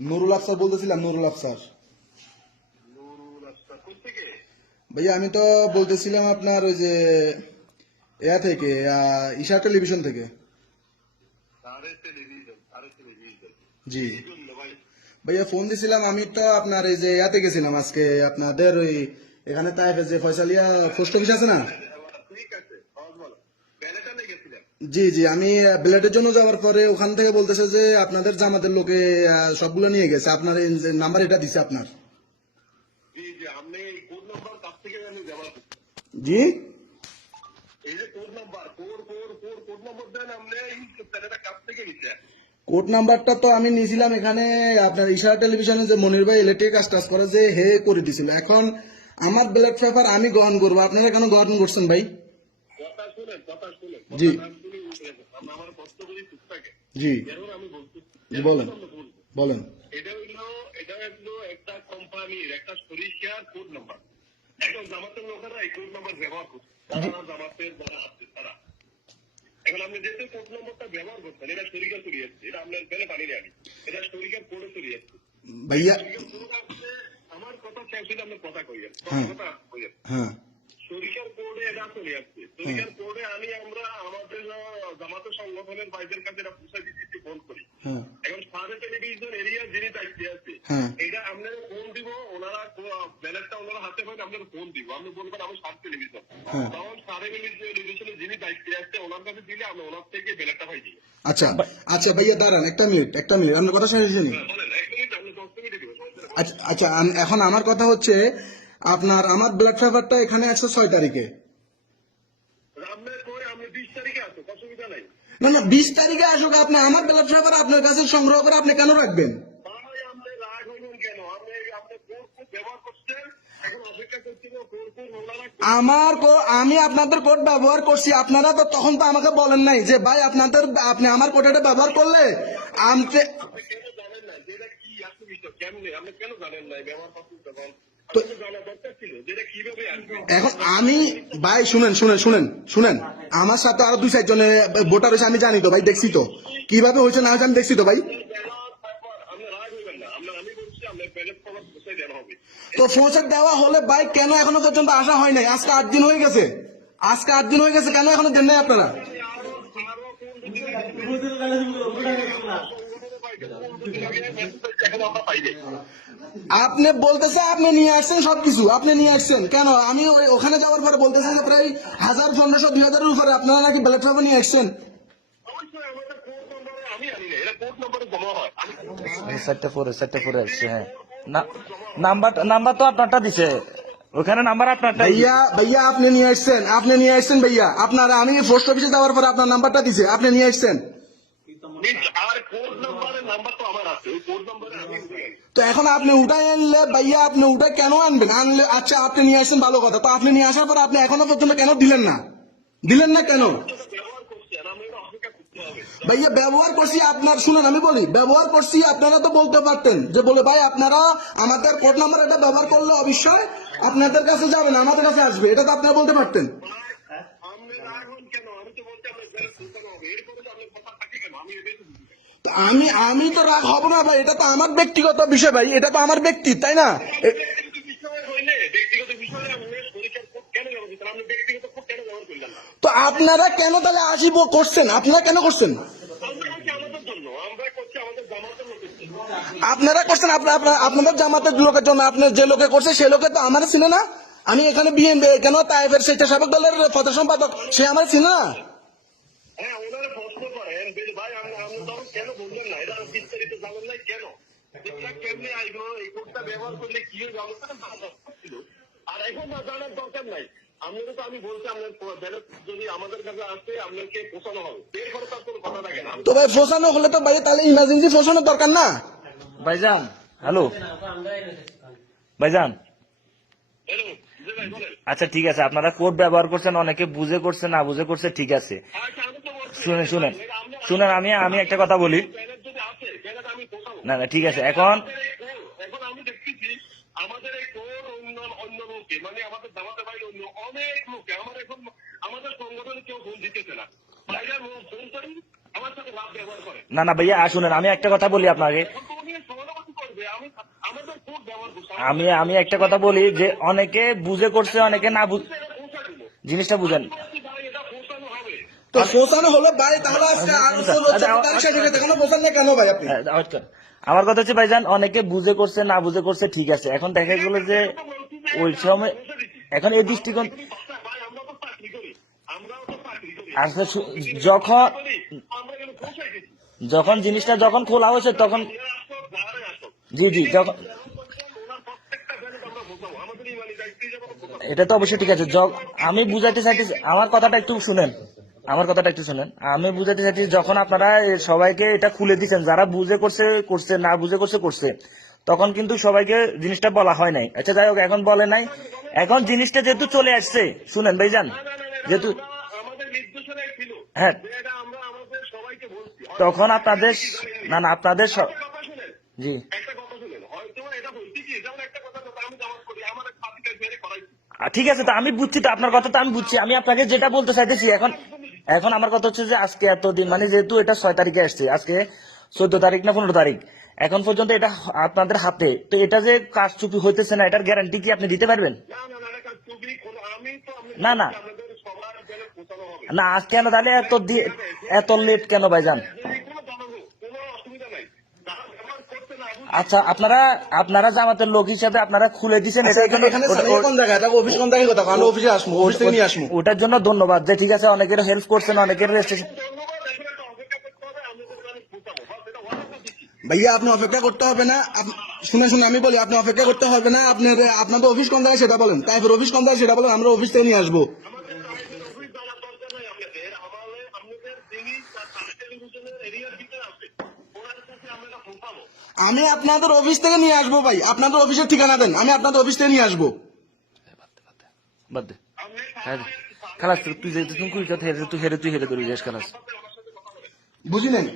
নুরুল আফসার বলতেছিলাম, নুরুল আফসার। ভাইয়া আমি তো বলতেছিলাম আপনার ওই যে থেকে ঈশা টেলিভিশন থেকে। জি ভাইয়া ফোন দিছিলাম, আমি তো আপনার এই যে গেছিলাম আজকে আপনাদের ওই এখানে তাইফে যে ফয়সালিয়া পোস্ট অফিস আছে না। জি জি, আমি ব্লেডের জন্য যাওয়ার পরে ওখান থেকে বলতেছে যে আপনাদের জামাতের লোকে সবগুলো নিয়ে গেছে, আপনার নাম্বার এটা দিছে আপনার। জি কোড নাম্বারটা তো আমি নিয়েছিলাম এখানে আপনার ইশারা টেলিভিশনে যে মনির ভাই ইলেকট্রিক কাজ করে যে হে করে দিছিল। এখন আমার ব্যালট পেপার আমি গ্রহণ করবো, আপনারা কেন গ্রহণ করছেন ভাই? জি জি জি, বলেন বলেন। একটা কোম্পানির একটা সরিষার কোড নাম্বার, এখন জামাতের লোকেরা এই কোড নাম্বার ব্যবহার করছে, জামাতের যারা আছে তারা। এখন আপনি যেহেতু কোড নম্বরটা ব্যবহার করছেন, এটা শরিকার চলে যাচ্ছে, এটা আপনার বেলে পানি নেই, এটা শরিকার কোডে চলে যাচ্ছে ভাইয়া। আমার কথা শেষ হলে আপনার কথা কই হ্যাঁ শরিকার কোডে এটা চলে যাচ্ছে। শরিকার কোডে আমরা আমাদের জামাতের সংগঠনের ভাইদের কাছে এটা পৌঁছে দিচ্ছি, ফোন করি। এখন সাড়ে টেলিভিশন এরিয়া যিনি দায়িত্বে আছে, এটা আপনারা ফোন দিব, ওনারা ব্যালেন্সটা ওনারা হাতে পাবেন, আপনারা ফোন দিব, আপনি বলবেন আমি সাড়ে টেলিভিশন, তখন সাড়ে টেলিভিশনে যিনি দায়িত্বে আছে ওনার কাছে দিলে আমরা ওনার থেকে ব্যালেন্সটা পাই দিই। আচ্ছা আচ্ছা ভাইয়া দাঁড়ান একটা মিনিট আপনার কথা শুনেছেন। আচ্ছা এখন আমার কথা হচ্ছে আপনার আমার ব্লাড পেপারটা এখানে আছে 6 তারিখে। না না 20 তারিখে আসুক, আপনি আমার ব্লাড পেপার আপনার কাছে সংগ্রহ করে আপনি কেন রাখবেন? আমি আপনাদের কোড ব্যবহার করছি, আপনারা তো তখন তো আমাকে বলেন নাই যে ভাই আপনি আমার কোডটা ব্যবহার করলে আমকে। এখন আমি ভাই শুনেন আমার সাথে আরো 2-4 জনের ভোটার হয়েছে, আমি জানি তো ভাই, দেখছি তো কিভাবে হয়েছে না হয়েছে, আমি দেখছি তো ভাই। তো পৌঁছে দেওয়া হলে ভাই কেন এখনো পর্যন্ত আসা হয় নাই? আজকে 8 দিন হয়ে গেছে, কেন এখনো দেন নাই আপনারা? আপনি বলতেছে আপনি নিয়ে আসছেন সবকিছু, আপনি নিয়ে আসছেন কেন? আমি ওখানে যাওয়ার পরে বলতেছে যে প্রায় 1500-2000-এর উপরে আপনারা নাকি ব্যালট পেপার নিয়ে আসছেন। হ্যাঁ নাম্বার তো আপনারটা দিছে, ওখানে নাম্বার আপনারটা। ভাইয়া আপনি নিয়ে আসছেন ভাইয়া, আপনারা আমি পোস্ট অফিসে যাওয়ার পরে আপনার নাম্বারটা দিছে, আপনি নিয়ে আসছেন। তো এখন আপনি উঠাই আনলে ভাইয়া, আপনি উঠাই কেন আনলে? আচ্ছা আপনি নিয়ে আসছেন ভালো কথা, তো আপনি নিয়ে আসার পরে আপনি এখনো পর্যন্ত কেন দিলেন না কেন? ভাইয়া ব্যবহার করছি আপনার, শুনেন আমি বলি, ব্যবহার করছি, আপনারা তো বলতে পারতেন যে বলে ভাই আপনারা আমাদের কোড নাম্বার এটা ব্যবহার করলে অবশ্যই আপনাদের কাছে যাবে না, আমাদের কাছে আসবে, এটা তো আপনারা বলতে পারতেন। আমি তো রাগ হব না ভাই, এটা তো আমার ব্যক্তিগত বিষয় ভাই, এটা তো আমার ব্যক্তি, তাই না? তো আপনারা কেন তাহলে আসিব করছেন? আপনারা কেন করছেন? আপনারা করছেন আপনাদের জামাতের লোকের জন্য, আপনার যে লোকে করছে সে লোকে তো আমার ছিল না। আমি এখানে বিএনপি কেন তাইফের স্বেচ্ছাসেবক দলের প্রধান সম্পাদক, সে আমার ছিল না। আর এখন না জানার দরকার নাই, আপনাদের তো আমি বলছি আপনার ব্যালট যদি আমাদের কাছে আসে আপনাকে পৌঁছানো হবে, বের করে তার কোনো কথা থাকে না। তো ভাই পৌঁছানো হলে তো ভাই তাহলে ইমার্জেন্সি পৌঁছানোর দরকার না? ভাইজান হ্যালো ভাইজান, আচ্ছা ঠিক আছে, আপনারা কোড ব্যবহার করছেন, অনেকে বুঝে করছে না বুঝে করছে, ঠিক আছে। শুনেন আমি একটা কথা বলি, না না ঠিক আছে। এখন আমি দেখতেছি আমাদের এই কোর অন্য লোকে, মানে আমাদের জামাতে ভাই অন্য অনেক লোকে আমার এখন আমাদের সংগঠনে কেউ ফোন দিতেছে না, ফোন করি আমার সাথে লাভ ব্যবহার করে না ভাইয়া শুনেন, আমি একটা কথা বলি আপনাকে, আমি আমি একটা কথা বলি যে অনেকে বুঝে করছে, অনেকে না জিনিসটা বুঝেন। তো পৌঁছানো হলো ভাই, তাহলে আজকে দেখানো পৌঁছান না কেন ভাই আপনি? আমার কথা হচ্ছে ভাইজান, অনেকে বুঝে করছে না বুঝে করছে ঠিক আছে, এখন দেখা গেল যে ওই সময় এখন এই দৃষ্টিকোণ আসলে যখন যখন জিনিসটা যখন খোলা হয়েছে তখন জি জি যখন এটা তো অবশ্যই ঠিক আছে। আমি বুঝাইতে চাইতেছি, আমার কথাটা একটু শুনেন, আমি বুঝাতে চাইছি যখন আপনারা সবাইকে এটা খুলে দিচ্ছেন, যারা বুঝে করছে করছে, না বুঝে করছে করছে, তখন কিন্তু সবাইকে জিনিসটা বলা হয় নাই। আচ্ছা যাই হোক, এখন বলে নাই, এখন জিনিসটা যেহেতু চলে আসছে, শুনেন ভাইজান, যেহেতু হ্যাঁ তখন আপনাদের না আপনাদের জি ঠিক আছে, তো আমি বুঝছি, তো আপনার কথা তো আমি বুঝছি, আমি আপনাকে যেটা বলতে চাইতেছি এখন এখন আমার কথা হচ্ছে যে আজকে এতদিন মানে যেহেতু এটা 6 তারিখে আসছে, আজকে 14 তারিখ না 15 তারিখ, এখন পর্যন্ত এটা আপনাদের হাতে, তো এটা যে কারচুপি হইতেছে না, এটার গ্যারান্টি কি আপনি দিতে পারবেন? না না না আজ কেন তাহলে এত লেট কেন ভাইজান? আচ্ছা আপনারা জামাতের লোক হিসাবে আপনারা খুলে দিচ্ছেন, ওটার জন্য ধন্যবাদ, যে ঠিক আছে অনেকের হেল্প করছেন, অনেকের রেজিস্ট্রেশন। ভাইয়া আপনি অপেক্ষা করতে হবে না, শুনে আমি বলি, আপনি অপেক্ষা করতে হবে না, আপনাদের অফিস কোন জায়গায় সেটা বলেন, তারপর অফিস কোন জায়গায় সেটা বলেন, আমরা অফিস থেকে নিয়ে আসবো। আমি আপনাদের অফিস থেকে নিয়ে আসবো ভাই, আপনাদের অফিসের ঠিকানা দেন, আমি আপনাদের অফিস থেকে নিয়ে আসবো। খালাস তুই যে তুই হেরে ধরি খালাস বুঝি নাই